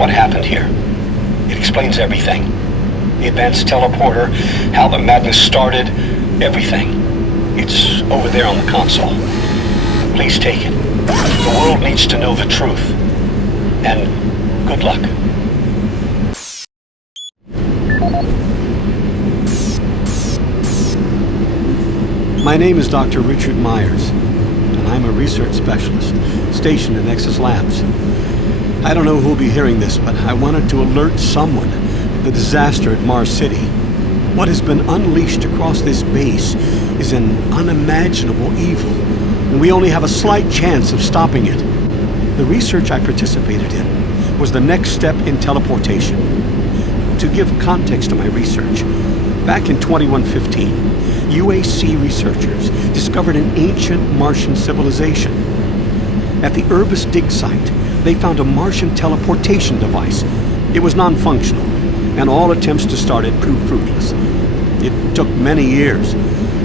what happened here. It explains everything. The advanced teleporter, how the madness started, everything. It's over there on the console. Please take it. The world needs to know the truth. And good luck. My name is Dr. Richard Myers, and I'm a research specialist stationed in Nexus Labs. I don't know who'll be hearing this, but I wanted to alert someone of the disaster at Mars City. What has been unleashed across this base is an unimaginable evil, and we only have a slight chance of stopping it. The research I participated in was the next step in teleportation. To give context to my research, back in 2115, UAC researchers discovered an ancient Martian civilization. At the Urbis dig site, they found a Martian teleportation device. It was non-functional, and all attempts to start it proved fruitless. It took many years,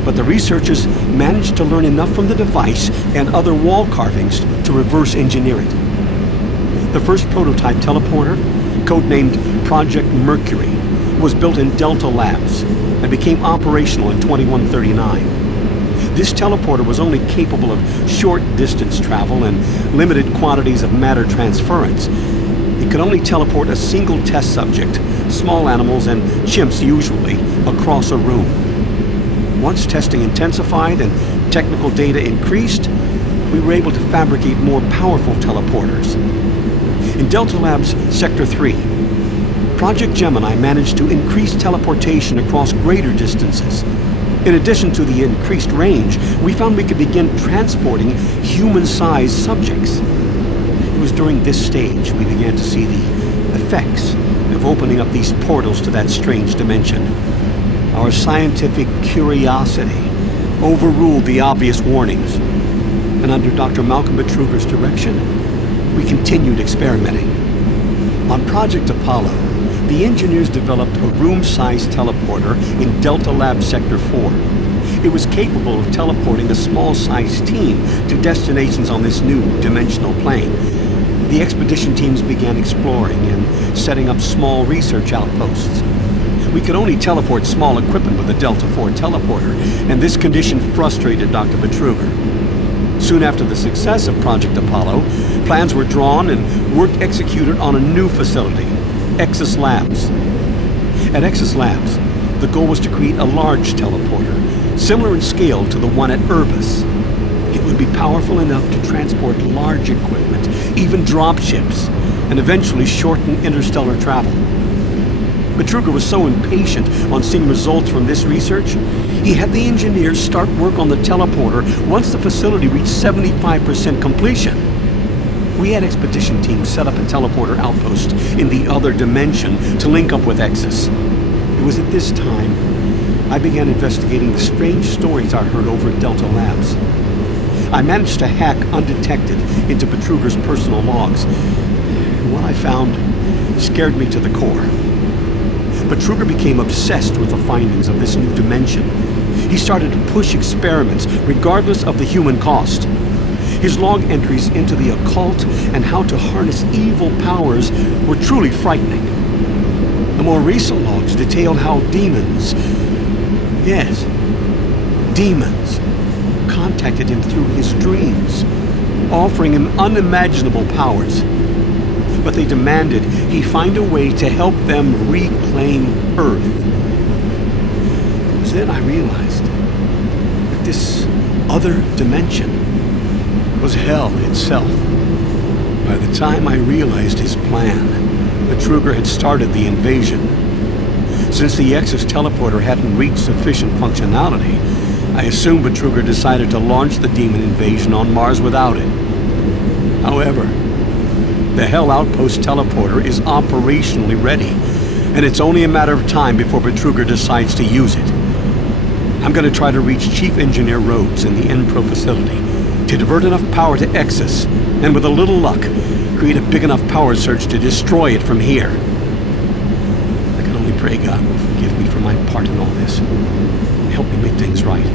but the researchers managed to learn enough from the device and other wall carvings to reverse engineer it. The first prototype teleporter, codenamed Project Mercury, was built in Delta Labs and became operational in 2139. This teleporter was only capable of short distance travel and limited quantities of matter transference. It could only teleport a single test subject, small animals and chimps usually, across a room. Once testing intensified and technical data increased, we were able to fabricate more powerful teleporters. In Delta Labs Sector 3, Project Gemini managed to increase teleportation across greater distances. In addition to the increased range, we found we could begin transporting human-sized subjects. It was during this stage we began to see the effects of opening up these portals to that strange dimension. Our scientific curiosity overruled the obvious warnings, and under Dr. Malcolm Betruger's direction, we continued experimenting. On Project Apollo, the engineers developed a room-sized teleporter in Delta Lab Sector 4. It was capable of teleporting a small-sized team to destinations on this new dimensional plane. The expedition teams began exploring and setting up small research outposts. We could only teleport small equipment with a Delta 4 teleporter, and this condition frustrated Dr. Betruger. Soon after the success of Project Apollo, plans were drawn and work executed on a new facility, Exus Labs. At Exus Labs, the goal was to create a large teleporter, similar in scale to the one at Urbis. It would be powerful enough to transport large equipment, even dropships, and eventually shorten interstellar travel. Betruger was so impatient on seeing results from this research, he had the engineers start work on the teleporter once the facility reached 75% completion. We had expedition teams set up a teleporter outpost in the other dimension to link up with Exus. It was at this time I began investigating the strange stories I heard over at Delta Labs. I managed to hack undetected into Betruger's personal logs. What I found scared me to the core. Betruger became obsessed with the findings of this new dimension. He started to push experiments regardless of the human cost. His log entries into the occult and how to harness evil powers were truly frightening. The more recent logs detailed how demons, yes, demons, contacted him through his dreams, offering him unimaginable powers. But they demanded he find a way to help them reclaim Earth. It was then I realized that this other dimension was hell itself. By the time I realized his plan, Betruger had started the invasion. Since the Exus teleporter hadn't reached sufficient functionality, I assumed Betruger decided to launch the demon invasion on Mars without it. However, the Hell Outpost teleporter is operationally ready, and it's only a matter of time before Betruger decides to use it. I'm going to try to reach Chief Engineer Rhodes in the Enpro facility to divert enough power to Exus, and with a little luck, create a big enough power surge to destroy it from here. I can only pray God will forgive me for my part in all this, and help me make things right.